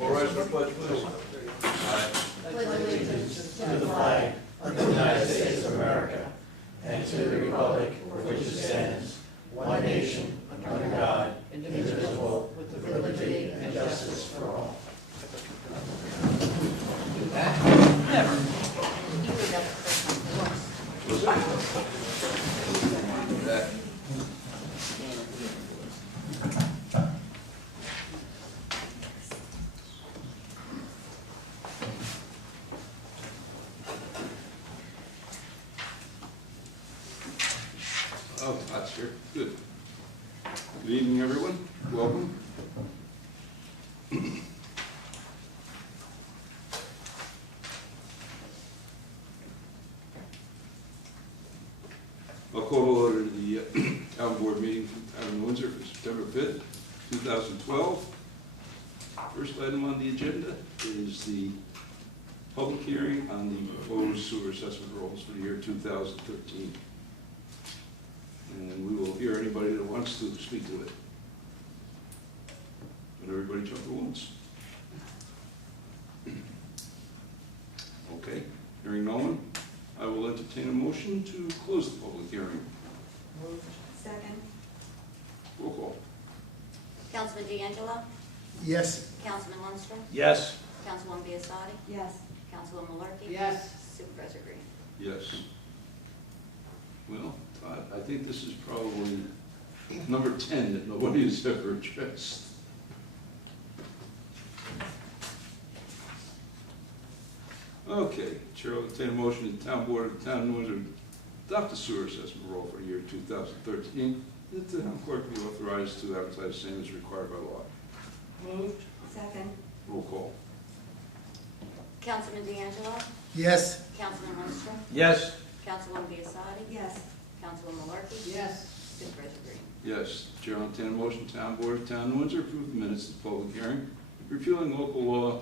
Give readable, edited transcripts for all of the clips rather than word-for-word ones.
All rise for the pledge, please. Pledge allegiance to the flag of the United States of America and to the republic for which it stands, one nation, under God, indivisible, with liberty and justice for all. Never. Oh, that's here. Good. Good evening, everyone. Welcome. I'll call to order the town board meeting for town of Windsor for September 5th, 2012. First item on the agenda is the public hearing on the proposed sewer assessment rolls for the year 2013. And we will hear anybody that wants to speak to it. But everybody jump at once. Okay, hearing no one, I will entertain a motion to close the public hearing. Moved. Second. Roll call. Councilman D'Angelo? Yes. Councilman Lundstrom? Yes. Councilwoman Biassatti? Yes. Councilwoman Malarkey? Yes. Supervisor Green? Yes. Well, Todd, I think this is probably number 10 that nobody has ever addressed. Okay, Chair will entertain a motion that the town board of the town of New Windsor adopt the sewer assessment roll for the year 2013. That the town clerk be authorized to advertise the same as required by law. Moved. Second. Roll call. Councilman D'Angelo? Yes. Councilman Lundstrom? Yes. Councilwoman Biassatti? Yes. Councilwoman Malarkey? Yes. Supervisor Green? Yes, Chair will entertain a motion, town board of town of New Windsor approve the minutes of the public hearing, repealing local law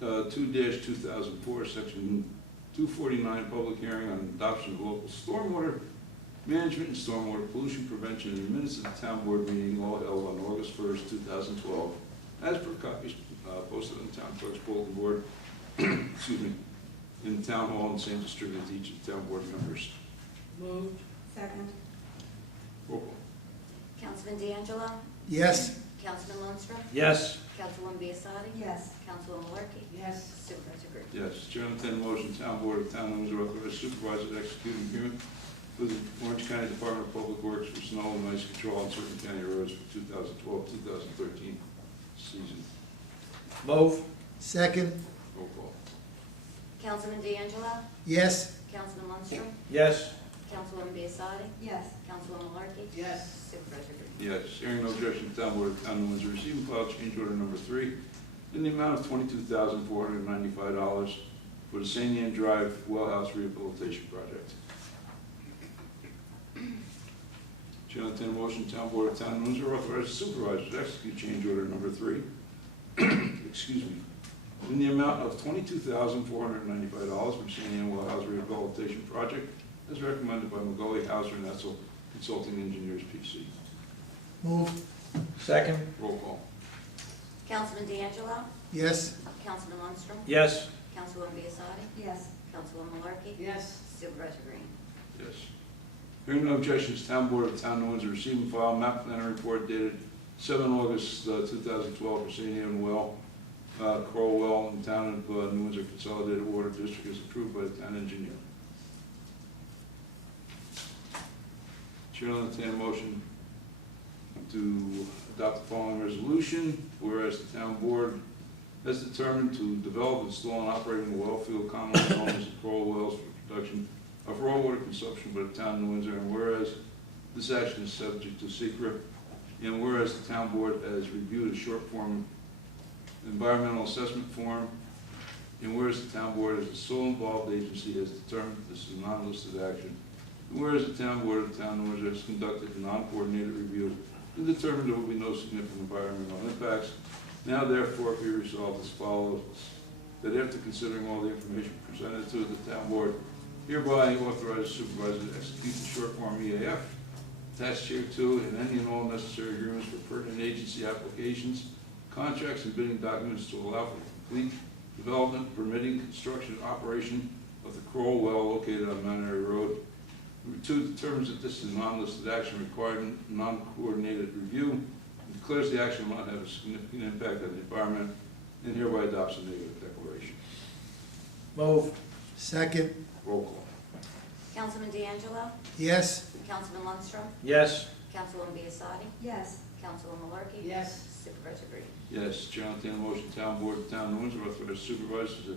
2-2004, section 249, public hearing on adoption of local stormwater management and stormwater pollution prevention in the minutes of the town board meeting all held on August 1st, 2012, as per copies posted on the town clerk's bulletin board, excuse me, in the town hall and same distributed to each of the town board members. Moved. Second. Roll call. Councilman D'Angelo? Yes. Councilman Lundstrom? Yes. Councilwoman Biassatti? Yes. Councilwoman Malarkey? Yes. Supervisor Green? Yes, Chair will entertain a motion, town board of town of Windsor authorize supervisor to execute an agreement with the Orange County Department of Public Works for snow and ice control on certain county roads for 2012-2013 season. Move. Second. Roll call. Councilman D'Angelo? Yes. Councilman Lundstrom? Yes. Councilwoman Biassatti? Yes. Councilwoman Malarkey? Yes. Supervisor Green? Yes, hearing no objection, town board of town of Windsor receive and file change order number 3 in the amount of $22,495 for the St. Anne Drive Well House Rehabilitation Project. Chair will entertain a motion, town board of town of Windsor authorize the supervisor to execute change order number 3, excuse me, in the amount of $22,495 for St. Anne Well House Rehabilitation Project as recommended by Magoli Hauser and Etzel Consulting Engineers, PC. Move. Second. Roll call. Councilman D'Angelo? Yes. Councilman Lundstrom? Yes. Councilwoman Biassatti? Yes. Councilwoman Malarkey? Yes. Supervisor Green? Yes. Hearing no objections, town board of town of Windsor receive and file map plan report dated 7 August 2012 for St. Anne Well, Crowell Well, in the town of New Windsor Consolidated Water District is approved by the town engineer. Chair will entertain a motion to adopt the following resolution, whereas the town board has determined to develop, install, and operate a well field commonly known as the Crowell Wells for production of raw water consumption by the town of New Windsor, and whereas this action is subject to secret, and whereas the town board has reviewed a short form environmental assessment form, and whereas the town board as the sole involved agency has determined that this is a non-listed action, and whereas the town board of the town of Windsor has conducted a non-coordinated review and determined there will be no significant environmental impacts, now therefore be resolved as follows, that after considering all the information presented to the town board, hereby authorize the supervisor to execute the short form EAF attached here to, and any and all necessary agreements for pertinent agency applications, contracts, and bidding documents to allow for complete development, permitting, construction, and operation of the Crowell Well located on Mount Airy Road. Number 2, determines that this is a non-listed action requiring non-coordinated review, and declares the action will not have a significant impact on the environment, and hereby adopts a negative declaration. Move. Second. Roll call. Councilman D'Angelo? Yes. Councilman Lundstrom? Yes. Councilwoman Biassadi? yes, Councilwoman Malarkey? yes, Supervisor Green? Yes, Chair will entertain a motion, Town Board of the Town of Windsor authorize supervisors to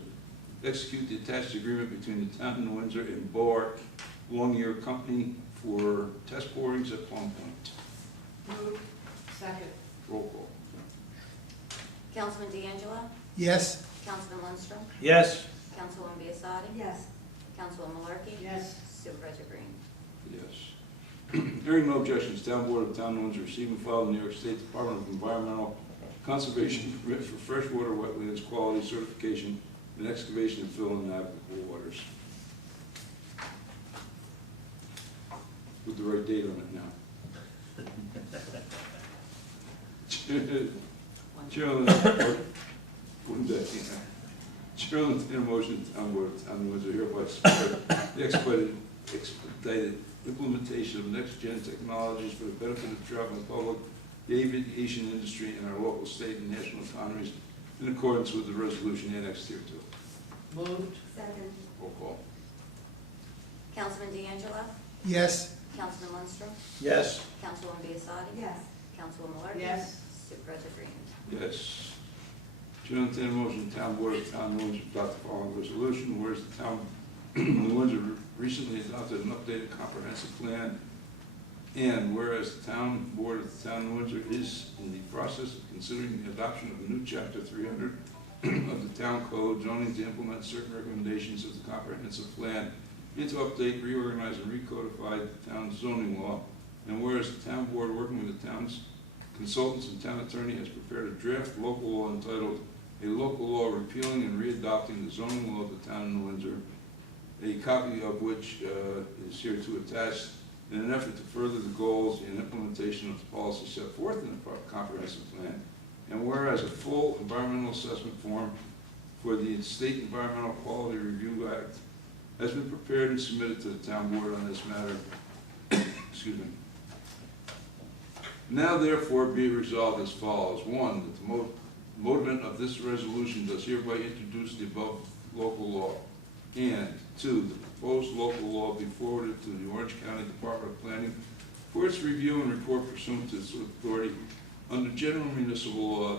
execute the attached agreement between the Town of Windsor and Boart Long-Year Company for test borings at Plum Point. moved, second, Roll call. Councilman D'Angelo? Yes. Councilman Lundstrom? Yes. Councilwoman Biassadi? yes, Councilwoman Malarkey? yes, Supervisor Green? Yes. Hearing no objections, Town Board of the Town of Windsor receive and file the New York State Department of Environmental Conservation permit for freshwater wetlands quality certification and excavation and fill in navigable waters. With the right date on it now. Chair will one day, yeah. Chair will entertain a motion, the Town Board of the Town of Windsor hereby support the expedited implementation of next-gen technologies for the benefit of the traveling public, the aviation industry, and our local, state, and national economies in accordance with the resolution annexed here to. moved, second, Roll call. Councilman D'Angelo? Yes. Councilman Lundstrom? Yes. Councilwoman Biassadi? yes, Councilwoman Malarkey? yes, Supervisor Green? Yes. Chair will entertain a motion, the Town Board of the Town of Windsor adopt the following resolution, whereas the Town of New Windsor recently adopted an updated comprehensive plan, and whereas the Town Board of the Town of Windsor is in the process of considering the adoption of a new Chapter 300 of the Town Code zoning to implement certain recommendations of the comprehensive plan and to update, reorganize, and recodify the town's zoning law, and whereas the Town Board, working with the town's consultants and town attorney, has prepared a draft local law entitled "A Local Law Repealing and Readopting the Zoning Law of the Town of New Windsor," a copy of which is here to attach in an effort to further the goals and implementation of the policy set forth in the comprehensive plan. And whereas a full environmental assessment form for the State Environmental Quality Review Act has been prepared and submitted to the Town Board on this matter. Excuse me. Now therefore be resolved as follows. 1, that the motivant of this resolution does hereby introduce the above local law. And 2, the proposed local law be forwarded to the Orange County Department of Planning for its review and report pursuant to its authority under General Municipal Law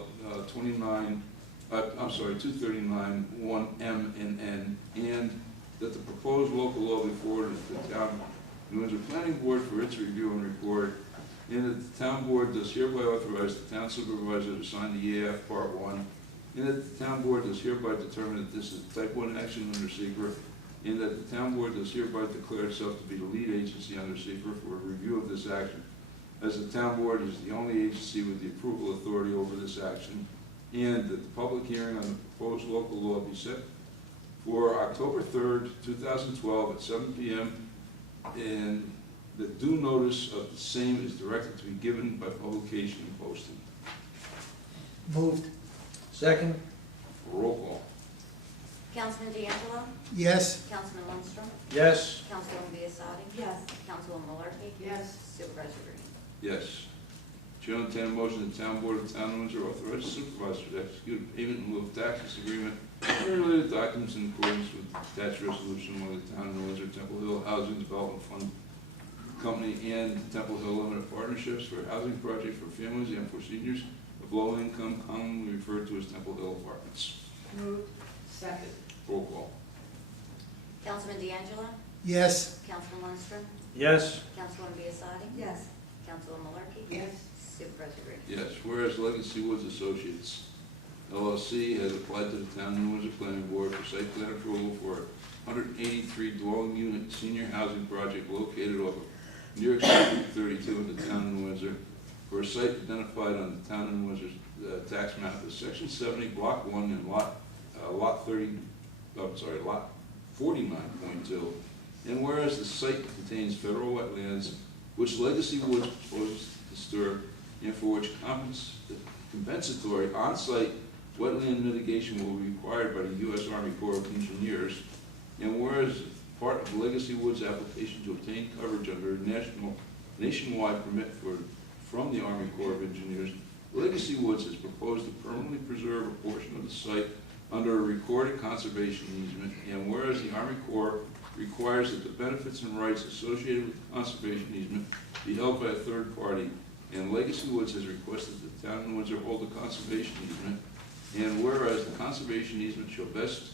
239 1M and N, and that the proposed local law be forwarded to the Town of New Windsor Planning Board for its review and report, and that the Town Board does hereby authorize the Town Supervisor to sign the EAF Part 1, and that the Town Board does hereby determine that this is a Type 1 action under SECRE, and that the Town Board does hereby declare itself to be the lead agency under SECRE for a review of this action, as the Town Board is the only agency with the approval authority over this action, and that the public hearing on the proposed local law be set for October 3rd, 2012 at 7 p.m., and the due notice of the same is directed to be given by publication and posting. Moved. Second. Roll call. Councilman D'Angelo? Yes. Councilman Lundstrom? Yes. Councilwoman Biassadi? yes, Councilwoman Malarkey? yes, Supervisor Green? Yes. Chair will entertain a motion the Town Board of the Town of Windsor authorize the supervisor to execute a payment in lieu of taxes agreement and related documents in accordance with the attached resolution among the Town of Windsor Temple Hill Housing Development Fund Company and Temple Hill Limited Partnerships for a housing project for families and for seniors of low income, commonly referred to as Temple Hill Apartments. moved, second, Roll call. Councilman D'Angelo? Yes. Councilman Lundstrom? Yes. Councilwoman Biassadi? yes, Councilwoman Malarkey? yes, Supervisor Green? Yes, whereas Legacy Woods Associates LLC has applied to the Town of New Windsor Planning Board for site plan approval for a 183 dwelling unit senior housing project located off of New York State Route 32 in the Town of New Windsor for a site identified on the Town of New Windsor's tax map as Section 70, Block 1, and Lot 49.2. And whereas the site contains federal wetlands which Legacy Woods proposes to disturb and for which compensatory on-site wetland mitigation will be required by the U.S. Army Corps of Engineers. And whereas part of Legacy Woods' application to obtain coverage under a nationwide permit from the Army Corps of Engineers, Legacy Woods has proposed to permanently preserve a portion of the site under a recorded conservation easement. And whereas the Army Corps requires that the benefits and rights associated with the conservation easement be held by a third party, and Legacy Woods has requested that the town of Windsor hold a conservation easement. And whereas the conservation easement shall vest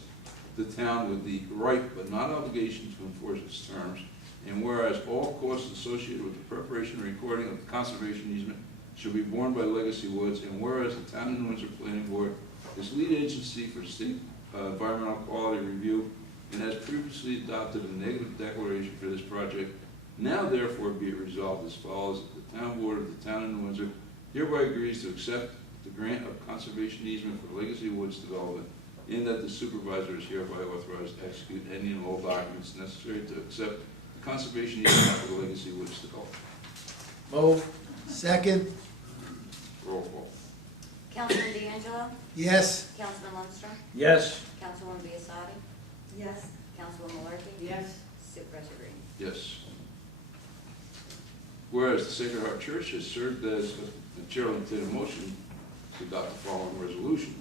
the town with the right but not obligation to enforce its terms, and whereas all costs associated with the preparation and recording of the conservation easement shall be borne by Legacy Woods, and whereas the town of Windsor Planning Board is lead agency for state environmental quality review and has previously adopted a negative declaration for this project, now therefore be it resolved as follows: that the town board of the town of Windsor hereby agrees to accept the grant of conservation easement for Legacy Woods development, in that the supervisor is hereby authorized to execute any and all documents necessary to accept the conservation easement for the Legacy Woods development. Move. Second. Roll call. Councilman D'Angelo? Yes. Councilman Lundstrom? Yes. Councilwoman Biassadi? Yes. Councilwoman Malarkey? Yes. Supervisor Green? Yes. Whereas the Sacred Heart Church has served as, the chair will entertain a motion to adopt the following resolution.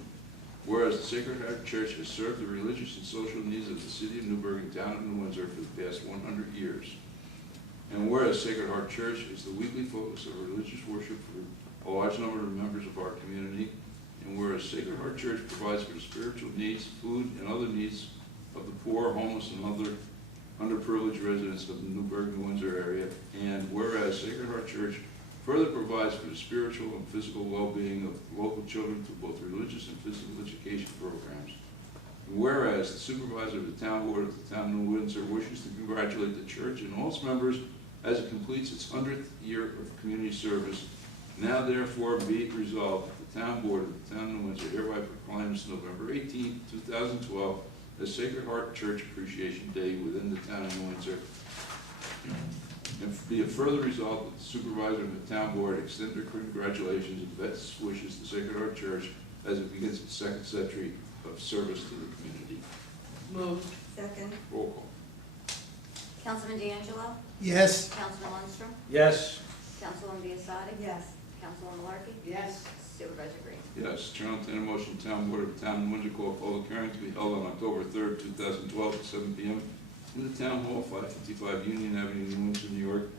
Whereas the Sacred Heart Church has served the religious and social needs of the city of Newburgh and town of New Windsor for the past 100 years. And whereas Sacred Heart Church is the weekly focus of religious worship for a large number of members of our community, and whereas Sacred Heart Church provides for the spiritual needs, food, and other needs of the poor, homeless, and other underprivileged residents of the Newburgh, New Windsor area, and whereas Sacred Heart Church further provides for the spiritual and physical well-being of local children through both religious and physical education programs. And whereas the supervisor of the town board of the town of New Windsor wishes to congratulate the church and all its members as it completes its 100th year of community service, now therefore be it resolved that the town board of the town of New Windsor hereby proclaims November 18, 2012 as Sacred Heart Church Appreciation Day within the town of New Windsor. And be it further resolved that the supervisor and the town board extend their congratulations and best wishes to Sacred Heart Church as it begins its second century of service to the community. Moved. Second. Roll call. Councilman D'Angelo? Yes. Councilman Lundstrom? Yes. Councilwoman Biassadi? Yes. Councilwoman Malarkey? Yes. Supervisor Green? Yes, Chair will entertain a motion, town board of the town of Windsor call a public hearing to be held on October 3rd, 2012 at 7 p.m. in the Town Hall, 555 Union Avenue, New Windsor, New York,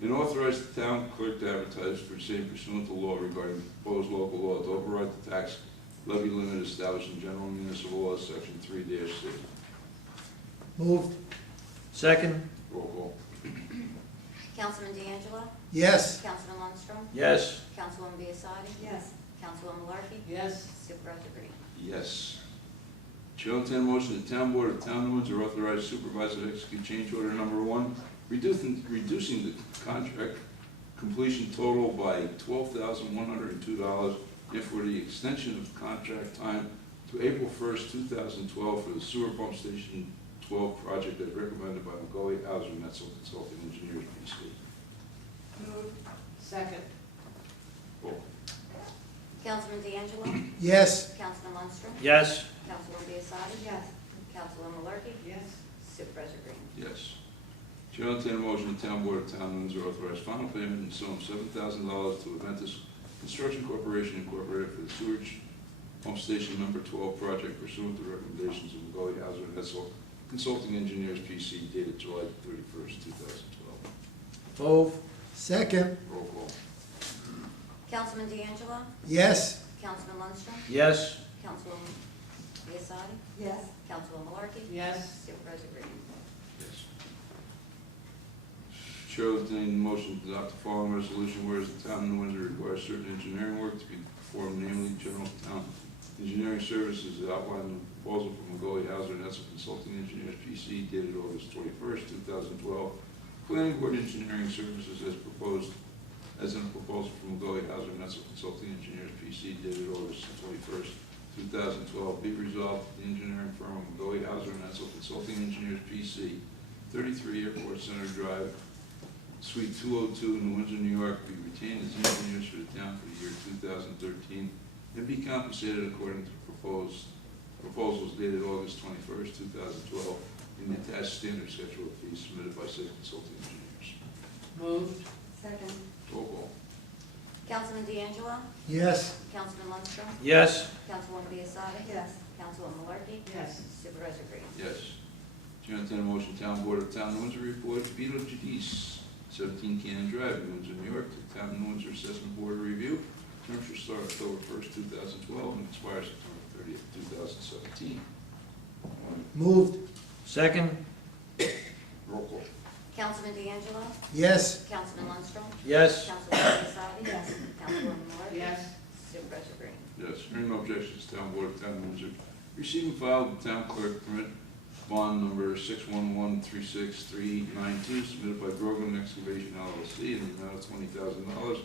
and authorize the town clerk to advertise for same pursuant to law regarding proposed local law to override the tax levy limit established in General Municipal Law, Section 3-C. Moved. Second. Roll call. Councilman D'Angelo? Yes. Councilman Lundstrom? Yes. Councilwoman Biassadi? Yes. Councilwoman Malarkey? Yes. Supervisor Green? Yes. Chair will entertain a motion, the town board of the town of Windsor authorize supervisor to execute change order number 1, reducing the contract completion total by $12,102 and for the extension of contract time to April 1st, 2012 for the sewer pump station 12 project as recommended by McGauley Hauser Netzel Consulting Engineers, PC. Moved. Second. Roll. Councilman D'Angelo? Yes. Councilman Lundstrom? Yes. Councilwoman Biassadi? Yes. Councilwoman Malarkey? Yes. Supervisor Green? Yes. Chair will entertain a motion, the town board of town of Windsor authorize final payment in sum of $7,000 to Aventus Construction Corporation Incorporated for the sewage pump station number 12 project pursuant to recommendations of McGauley Hauser Netzel Consulting Engineers, PC, dated July 31st, 2012. Move. Second. Roll call. Councilman D'Angelo? Yes. Councilman Lundstrom? Yes. Councilwoman Biassadi? Yes. Councilwoman Malarkey? Yes. Supervisor Green? Yes. Chair will entertain a motion to adopt the following resolution, whereas the town of New Windsor requires certain engineering work to be performed, namely general town engineering services as outlined in the proposal from McGauley Hauser Netzel Consulting Engineers, PC, dated August 21st, 2012. Planning board engineering services as proposed, as in a proposal from McGauley Hauser Netzel Consulting Engineers, PC, dated August 21st, 2012. Be resolved that the engineering firm of McGauley Hauser Netzel Consulting Engineers, PC, 33 Airport Center Drive, Suite 202, New Windsor, New York, be retained as engineers for the town for the year 2013 and be compensated according to proposals dated August 21st, 2012, in the attached standard schedule of fees submitted by said consulting engineers. Moved. Second. Roll call. Councilman D'Angelo? Yes. Councilman Lundstrom? Yes. Councilwoman Biassadi? Yes. Councilwoman Malarkey? Yes. Supervisor Green? Yes. Chair will entertain a motion, Town Board of Town of Windsor report, Vito Giudice, 17 Cannon Drive, New Windsor, New York, to the Town of Windsor Assessment Board review. Term shall start October 1st, 2012, and expire September 30th, 2017. Moved. Second. Roll call. Councilman D'Angelo? Yes. Councilman Lundstrom? Yes. Councilwoman Biassadi? Yes. Councilwoman Malarkey? Yes. Supervisor Green? Yes, hearing no objections, Town Board of Town of Windsor, receive and file with the Town Clerk permit bond number 611-36392, submitted by Grogan Excavation LLC in the amount of $20,000,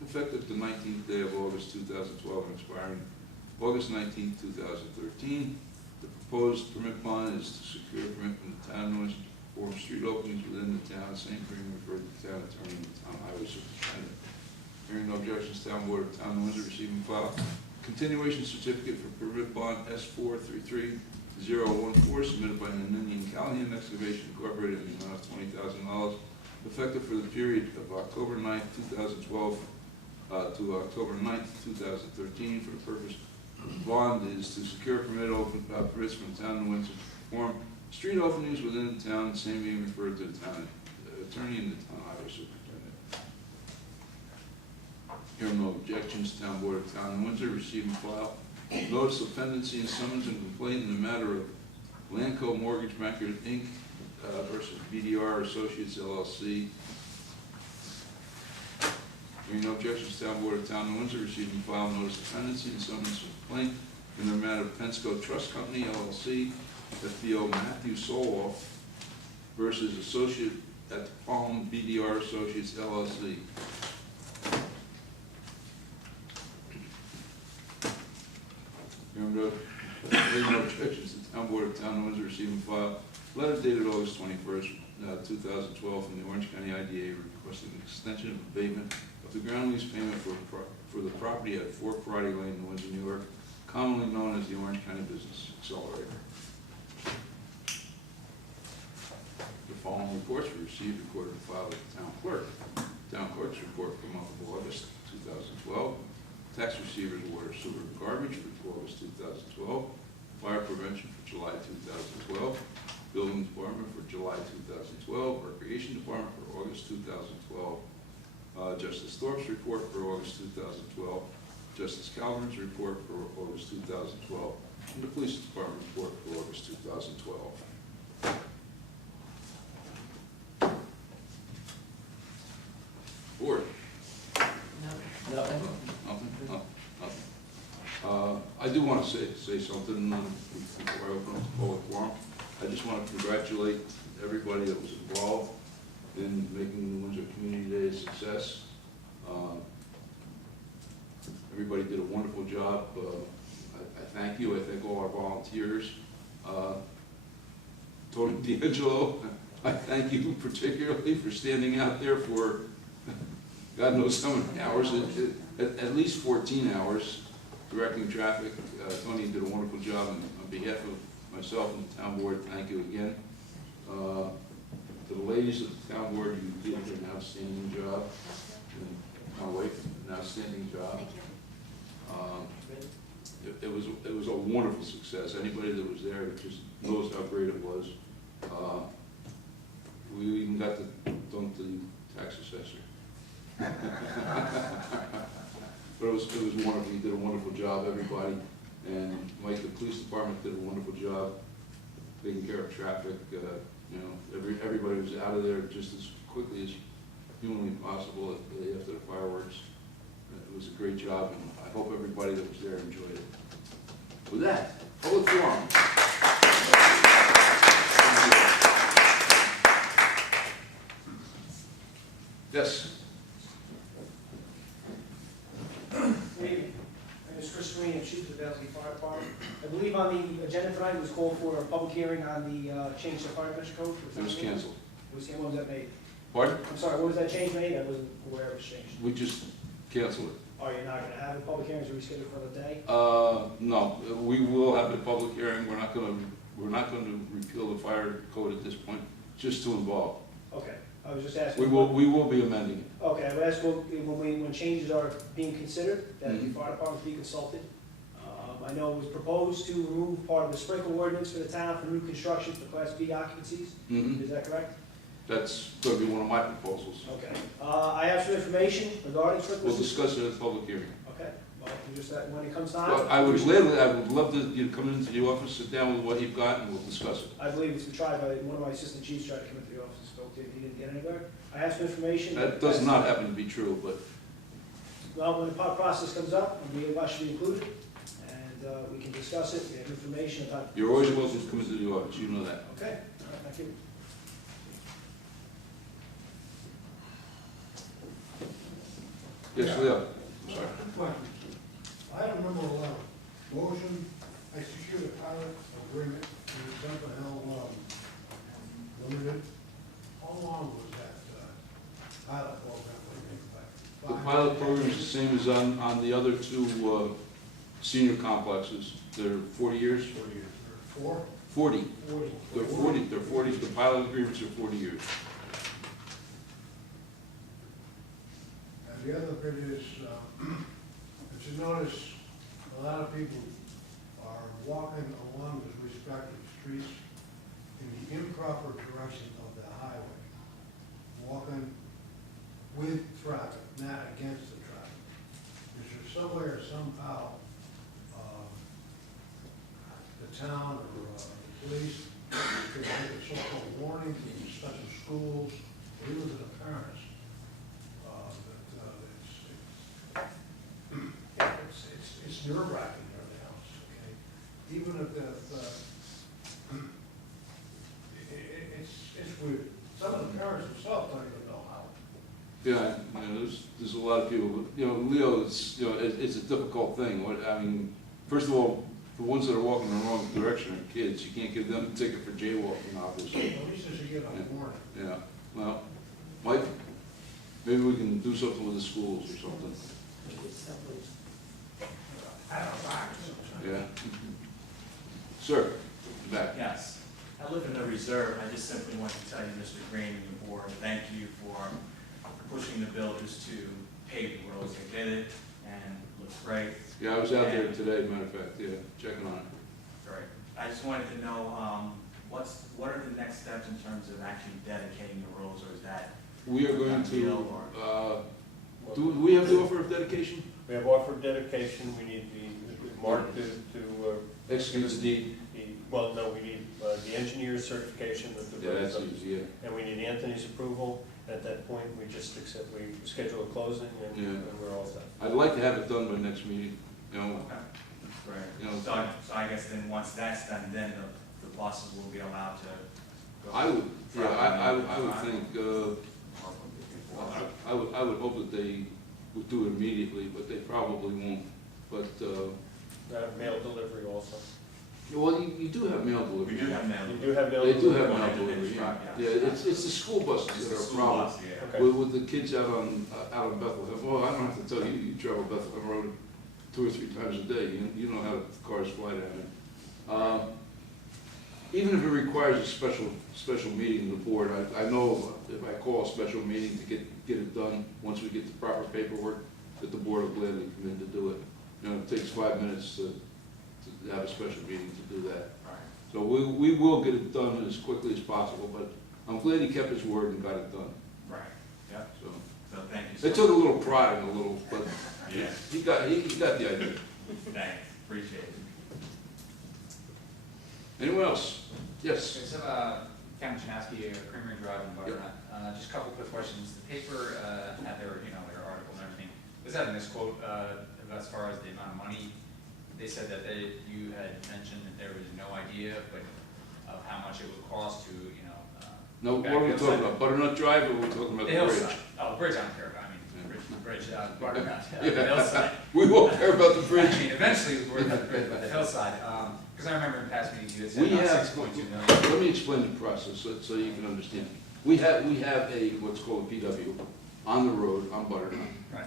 effective the 19th day of August 2012 and expiring August 19th, 2013. The proposed permit bond is to secure a permit from the town of Windsor to perform street openings within the town, same being referred to the town attorney and the town highway superintendent. Hearing no objections, Town Board of Town of Windsor, receive and file continuation certificate for permit bond S433014, submitted by Ninian Callahan Excavation Incorporated in the amount of $20,000, effective for the period of October 9th, 2012 to October 9th, 2013, for the purpose of the bond is to secure permits from the town of Windsor to perform street openings within the town, same being referred to the town attorney and the town highway superintendent. Hearing no objections, Town Board of Town of Windsor, receive and file notice of pendency and summons and complaint in the matter of Landco Mortgage Bankers, Inc. Versus BDR Associates LLC. Hearing no objections, Town Board of Town of Windsor, receive and file notice of pendency and summons and complaint in the matter of Pensco Trust Company LLC, FBO Matthew Soloff versus Associate at the Palm BDR Associates LLC. Hearing no objections, the Town Board of Town of Windsor receive and file letter dated August 21st, 2012 from the Orange County IDA requesting an extension of abatement of the ground lease payment for the property at 4 Friday Lane, New Windsor, New York, commonly known as the Orange County Business Accelerator. The following reports were received, recorded, and filed with the Town Clerk. Town Clerk's report for the month of August 2012. Tax receivers order sewer and garbage for August 2012. Fire prevention for July 2012. Building Department for July 2012. Recreation Department for August 2012. Justice Thorpe's report for August 2012. Justice Calvin's report for August 2012. And the Police Department report for August 2012. Board. No. Nothing. Nothing? No, nothing. I do want to say something before I open up the public forum. I just want to congratulate everybody that was involved in making the Windsor Community Day a success. Everybody did a wonderful job. I thank you. I thank all our volunteers. Tony D'Angelo, I thank you particularly for standing out there for God knows how many hours, at least 14 hours, directing traffic. Tony did a wonderful job, and on behalf of myself and the town board, thank you again. To the ladies of the town board, you did an outstanding job. And my wife, an outstanding job. Thank you. It was a wonderful success. Anybody that was there just knows how great it was. We even got to dunk the tax assessor. But it was wonderful. He did a wonderful job, everybody. And Mike, the police department did a wonderful job taking care of traffic. You know, everybody was out of there just as quickly as humanly possible after the fireworks. It was a great job, and I hope everybody that was there enjoyed it. With that, public forum. Yes. Good evening. My name is Chris Sweeney, I'm Chief of the Valley Fire Department. I believe on the agenda tonight was called for a public hearing on the change to fire prevention code. It was canceled. It was, when was that made? Pardon? I'm sorry, what was that change made? I wasn't aware it was changed. We just cancel it. Oh, you're not gonna have a public hearing, so we schedule for the day? No, we will have the public hearing. We're not gonna repeal the fire code at this point, just to involve. Okay, I was just asking. We will be amending it. Okay, I would ask, when changes are being considered, that the Mhm. fire department be consulted. I know it was proposed to remove part of the sprinkle ordinance for the town for new construction for Class B occupancies. Mhm. Is that correct? That's gonna be one of my proposals. Okay. I have some information regarding sprinkler We'll systems. discuss it at the public hearing. Okay, well, just that when it comes time. Well, I would love to, you to come into the office, sit down with what you've got, and we'll discuss it. I believe it's been tried by, one of my assistant chiefs tried to come into the office and spoke to him, he didn't get anywhere. I have some information. That does not happen to be true, but Well, when the process comes up, I believe I should be included, and we can discuss it, we have information about. you're always welcome to come into the office, you know that. Okay, all right, thank you. Yes, Leo? Sorry. Questions. Item number 11, motion execute a pilot agreement with Temple Hill Limited. How long was that pilot program The like? pilot program is the same as on the other two senior complexes. They're 40 years? 4 years. Or 40. 40? They're 40, the pilot agreements are 40 years. And the other bit is, that you notice a lot of people are walking along the respective streets in the improper direction of the highway, walking with traffic, not against the traffic. Is there somewhere, somehow, the town or the police could make a so-called warning to special schools, or even to the parents, it's nerve-wracking there in the house, okay? Even if it's weird. Some of the parents themselves don't even know how. Yeah, there's a lot of people, but, Leo, it's a difficult thing. First of all, the ones that are walking in the wrong direction are kids. You can't give them a ticket for jaywalking, obviously. At least they should get a warning. Yeah, well, Mike, maybe we can do something with the schools or something. I don't know, sometimes. Yeah. Sir, back. Yes, I live in the reserve, I just simply want to tell you, Mr. Green and the board, thank you for pushing the builders to pave the roads. They did it, and it looks great. Yeah, I was out there today, matter of fact, yeah, checking on it. Great. I just wanted to know, what are the next steps in terms of actually dedicating the roads, or is that? We are going Deal to, do we have the offer of dedication? We have offer of dedication, we need Mark to Execute the deed. well, no, we need the engineer's certification that the Yeah, road that's is up. easy, yeah. And we need Anthony's approval. At that point, we just accept, we schedule a closing and Yeah. and we're all set. I'd like to have it done by next meeting, Okay. You know, Right. So I guess then, once that's done, then the buses will be allowed to go. I would, yeah, I would think, Or- I would hope that they would do it immediately, but they probably won't. But, Mail delivery also. well, you do have mail delivery. We do have mail. You do have mail They delivery? do have Well, mail I did delivery, yeah. instruct, Yeah, yeah. it's the school buses It's that the are a school problem. bus, yeah. Okay. With the kids out of Bethlehem, well, I don't have to tell you, you travel Bethlehem Road 2 or 3 times a day, you know how the cars fly down there. Even if it requires a special meeting of the board, I know if I call a special meeting to get it done, once we get the proper paperwork, that the board will gladly come in to do it. It takes 5 minutes to have a special meeting to do that. Right. So we will get it done as quickly as possible, but I'm glad he kept his word and got it done, Right, yeah, so. so thank you. so It took a little prodding, but Yeah, he got the idea. thanks, appreciate it. Anyone else? Yes. Okay, so, Ken Chinaski, Creamery Drive in Butternut. Just a couple quick questions. The paper had their article and everything. Was that a misquote as far as the amount of money? They said that you had mentioned that there was no idea, but of how much it would cost to, No, what are we back talking about? Butternut Drive, or are we talking about the the bridge? hillside. Oh, the bridge, I don't care about. I mean, the bridge, Butternut, Yeah. the hillside. We won't care about the I bridge. mean, eventually, we're at the bridge, but the hillside, because I remember in past meetings, you had said We about have, 6.2 million. let me explain the process so you can understand. We have a, what's called a PW on the road, on Butternut. Right.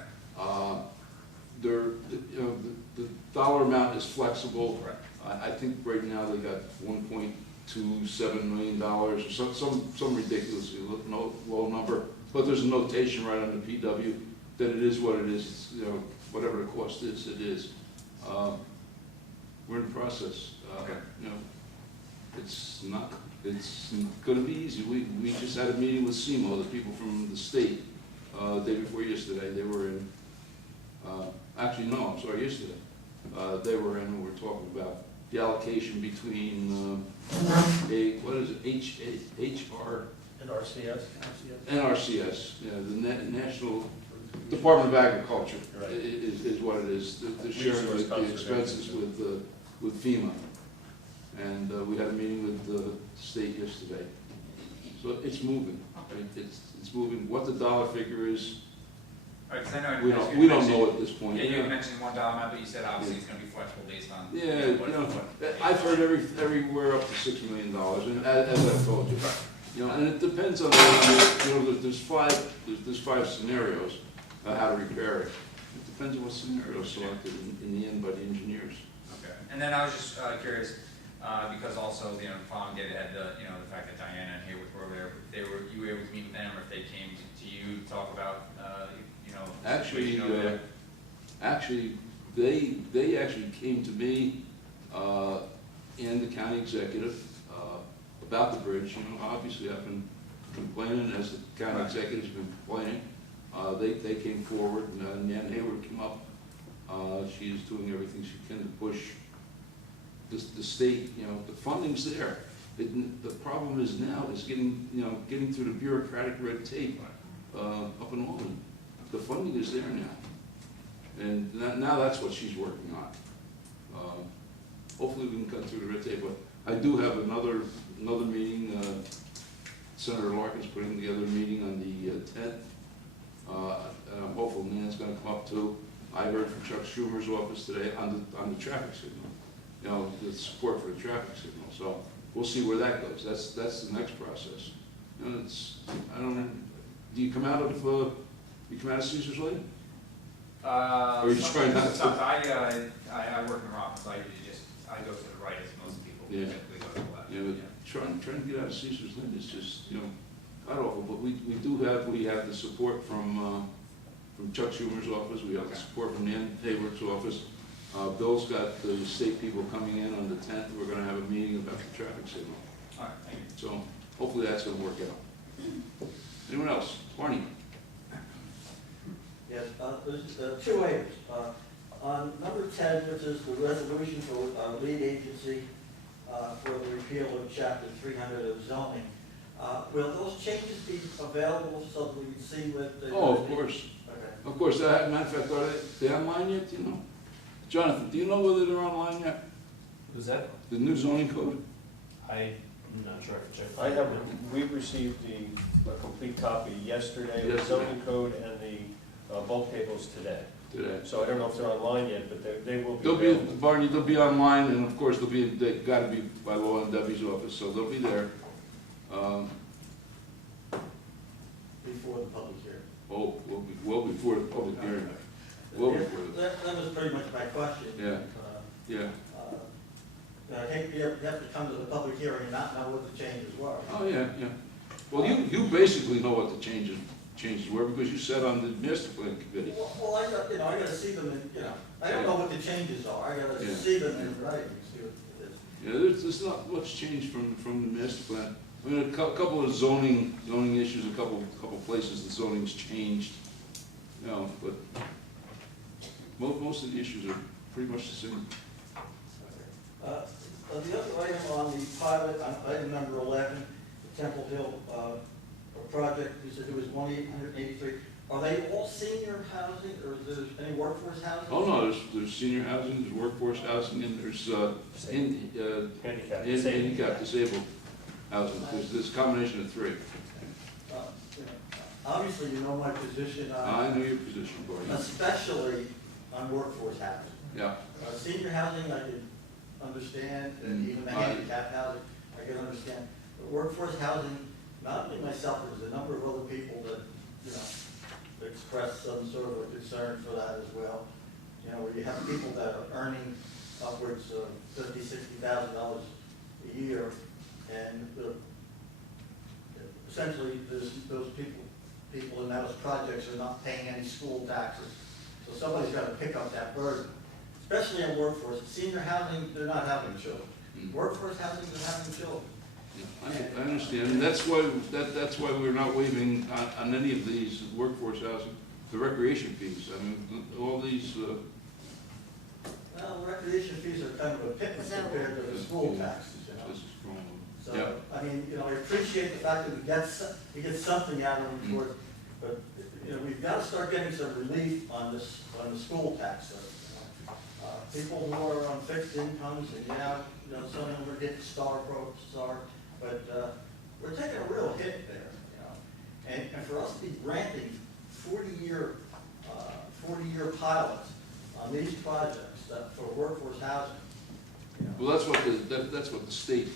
You know, the dollar amount is flexible. Right. I think right now they got $1.27 million, or some ridiculously low number. But there's a notation right on the PW that it is what it is, you know, whatever the cost is, it is. We're in the process. Okay. You know, it's gonna be easy. We just had a meeting with SEMO, the people from the state, day before yesterday. They were in, actually, no, I'm sorry, yesterday. They were in, and we're talking about the allocation between, what is it, HR? And RCS? NRCS, yeah, the National Department of Agriculture Right. is what it is. The sharing Resource the expenses with FEMA. And we had a meeting with the state yesterday. So it's moving. Right? It's moving. What the dollar figure is, All right, 'cause I know. we don't know at this point. Yeah, you mentioned $1 amount, but you said obviously it's gonna be flexible based on. Yeah, you know, I've heard everywhere up to $6 million, and as I've told you. You know, and it depends on, you know, there's five scenarios on how to repair it. It depends on what scenario is selected in the end by the engineers. Okay, and then I was just curious, because also, you know, Farm Gate had the, you know, the fact that Diana and Haywood were there, you were able to meet with them, or if they came to you to talk about, you know. Actually, situation over there? they actually came to me, and the county executive, about the bridge. You know, obviously I've been complaining, as the county executive's been complaining. They came forward, and Nan Hayward came up. She is doing everything she can to push the state. You know, the funding's there. The problem is now is getting through the bureaucratic red tape up in Albany. The funding is there now, and now that's what she's working on. Hopefully we can cut through the red tape. But I do have another meeting. Senator Larkin's putting together a meeting on the 10th. And I'm hopeful Nan's going to come up too. I heard from Chuck Schumer's office today on the traffic signal. You know, the support for the traffic signal. So we'll see where that goes. That's the next process. You know, I don't know. Do you come out of Caesar's Lane? Or you try not to? I work in Rockland, so I go to the right as most people Yeah. typically go to the left. Yeah, but trying to get out of Caesar's Lane is just, you know, god awful. But we have the support from Chuck Schumer's office. We have the support from Nan Hayward's office. Bill's got the state people coming in on the 10th. We're gonna have a meeting about the traffic signal. All right, thank you. So hopefully that's gonna work out. Anyone else? Barney? Yes, there's two items. On number 10, which is the resolution for lead agency for the repeal of chapter 300 of zoning, will those changes be available so that we can see what the... Oh, of course. Okay. Of course. Matter of fact, are they online yet? Do you know? Jonathan, do you know whether they're online yet? Who's that? The new zoning code? I'm not sure if I checked. I have, we received a complete copy yesterday, the zoning code and the bulk tables today. Today. So I don't know if they're online yet, but they will be They'll be, available. Barney, they'll be online, and of course, they've gotta be by law in Debbie's office, so they'll be there. Before the public hearing. Well before the public hearing. Well before the, That was pretty much my question. Yeah. yeah. I think you have to come to the public hearing and not know what the changes were. Oh, yeah. Well, you basically know what the changes were, because you sat on the master plan committee. Well, I gotta see them in, I don't know what the changes are, I gotta Yeah. see them in writing, see what it is. Yeah, there's not much change from the master plan. I mean, a couple of zoning issues, a couple places the zoning's changed, but most of the issues are pretty much the same. The other item on the pilot, on item number 11, the Temple Hill project, you said it was 183. Are they all senior housing, or is there any workforce housing? Oh, no, there's senior housing, there's workforce housing, and there's handicapped, disabled housing. There's a combination of three. Obviously, you know my position I on, know your position, Barney. especially on workforce housing. Yeah. Senior housing, I can understand, and even the handicap housing, I can understand. But workforce housing, not only myself, there's a number of other people that, you know, expressed some sort of a concern for that as well. You know, where you have people that are earning upwards of $50,000-$60,000 a year, and essentially, those people in those projects are not paying any school taxes. So somebody's got to pick up that burden, especially in workforce. Senior housing, they're not having children. Workforce housing, they're having children. Yeah, I understand, and that's why we're not waiving on any of these workforce housing, the recreation fees. I mean, all these, Well, recreation fees are kind of a pittance compared to the school taxes, you know. this is wrong. So, Yeah. I mean, you know, I appreciate the fact that we get something out of them towards, but, you know, we've got to start getting some relief on this, on the school tax. You know. People who are on fixed incomes, and yeah, you know, some of them are getting but we're taking a real hit there, you know. And for us to be granting 40-year pilots on these projects for workforce housing, you know. Well, that's what the state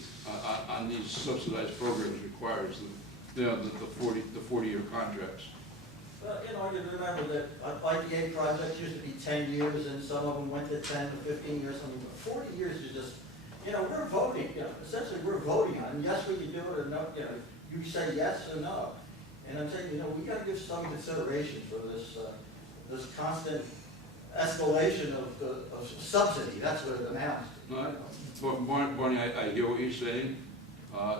on these subsidized programs requires, the 40-year contracts. You know, you remember that IPA projects used to be 10 years, and some of them went to 10 to 15 years. I mean, 40 years is just, you know, we're voting, you know, essentially we're voting on it. Yes, we can do it, or no, you know, you say yes or no. And I'm saying, you know, we got to give some consideration for this constant escalation of subsidy. That's what it amounts to. No, Barney, I hear what you're saying.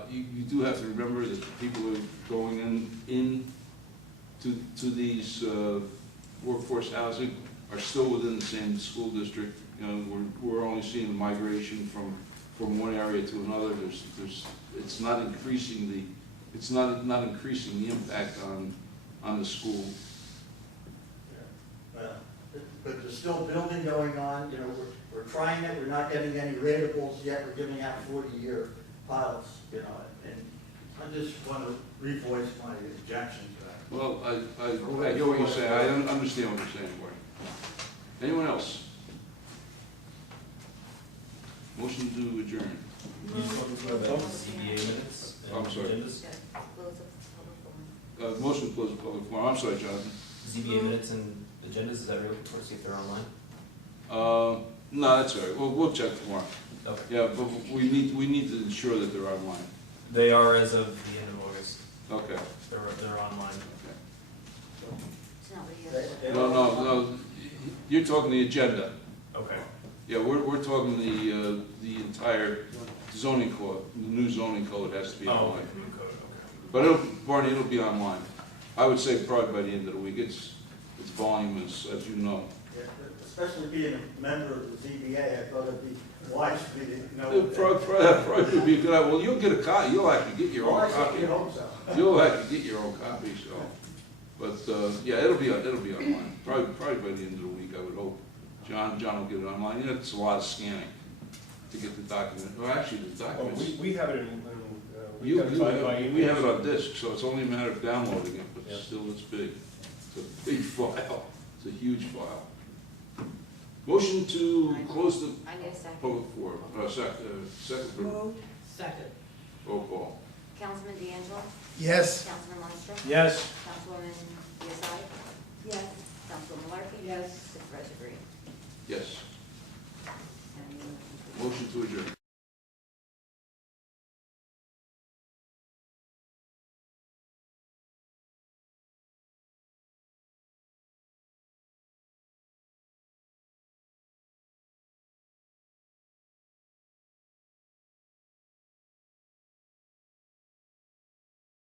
You do have to remember that the people who are going to these workforce housing are still within the same school district. You know, we're only seeing the migration from one area to another. It's not increasing the impact on the school. Yeah. Well, but there's still building going on. You know, we're trying it. We're not getting any ratables yet. We're giving out 40-year pilots. You know, and I just want to revoice my objection to that. Well, I hear what you're saying. I understand what you're saying, Barney. Anyone else? Motion to adjourn. CBA minutes and I'm sorry. agendas? Close the public forum. Motion to close the public forum. I'm sorry, Jonathan. ZBA minutes and agendas, is that what you're looking for, see if they're online? No, that's all right. We'll check tomorrow. Okay. Yeah, but we need to ensure that they're online. They are as of the end of August. Okay. They're online. It's not what you have. No. You're talking the agenda. Okay. Yeah, we're talking the entire zoning code. The new zoning code has to be Oh, online. okay, new code, okay. But Barney, it'll be online. I would say probably by the end of the week. Its volume is, as you know. Yeah, especially being a member of the ZBA, I thought it'd be wise for me to know. It probably would be a good idea. Well, you'll get a copy. You'll actually get your own copy. I hope so. You'll actually get your own copy. So, but yeah, it'll be online. Probably by the end of the week, I would hope. John will get it online. You know, it's a lot of scanning to get the document. Well, actually, the documents. We have it in, We have have it on disk, so it's only a matter of downloading it, but Yeah. still it's big. It's a big file. It's a huge file. Motion to close the I need a second. public forum. Second. Moved. Second. Roll call. Councilman D'Angelo? Yes. Councilman Lundstrom? Yes. Councilwoman Biassiatti? Yes. Councilwoman Markey? Yes. Supervisor Green? Yes.